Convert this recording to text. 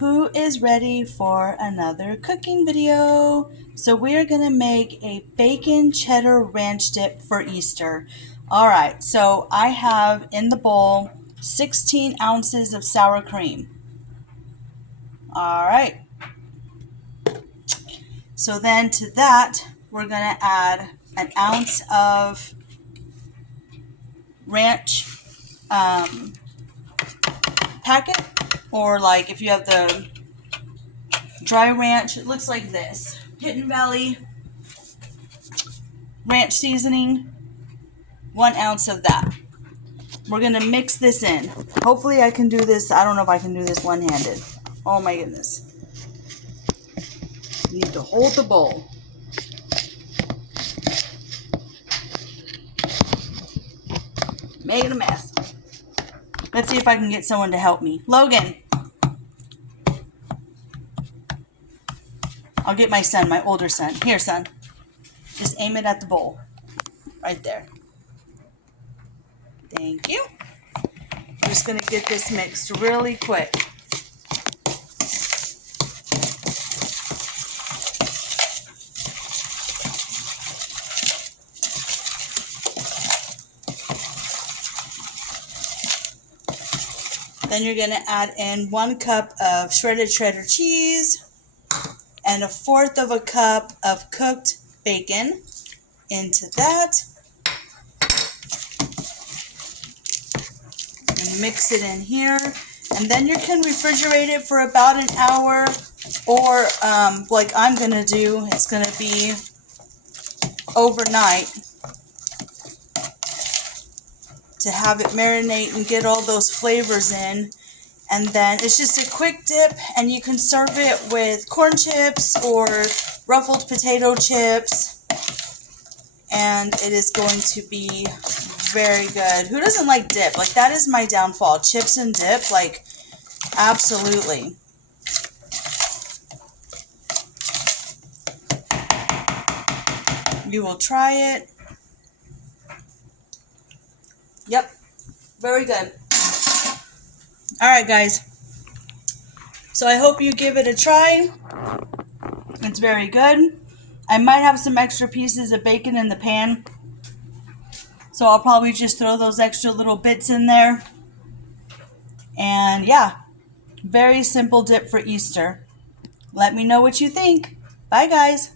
Who is ready for another cooking video? So we're gonna make a bacon cheddar ranch dip for Easter. All right, so I have in the bowl 16 ounces of sour cream. All right, so then to that, we're gonna add an ounce of ranch packet, or like if you have the dry ranch, it looks like this. Hidden Valley ranch seasoning, 1 ounce of that. We're gonna mix this in. Hopefully I can do this. I don't know if I can do this one-handed. Oh my goodness. You need to hold the bowl. Making a mess. Let's see if I can get someone to help me. Logan. I'll get my son, my older son. Here, son. Just aim it at the bowl. Right there. Thank you. I'm just going to get this mixed really quick. Then you're going to add in 1 cup of shredded cheddar cheese and 1/4 of a cup of cooked bacon into that. And mix it in here. And then you can refrigerate it for about an hour, or like I'm going to do, it's going to be overnight to have it marinate and get all those flavors in. And then it's just a quick dip, and you can serve it with corn chips or ruffled potato chips, and it is going to be very good. Who doesn't like dip? Like, that is my downfall. Chips and dip, like, absolutely. You will try it. Yep, very good. All right, guys. So I hope you give it a try. It's very good. I might have some extra pieces of bacon in the pan, so I'll probably just throw those extra little bits in there. And yeah, very simple dip for Easter. Let me know what you think. Bye, guys.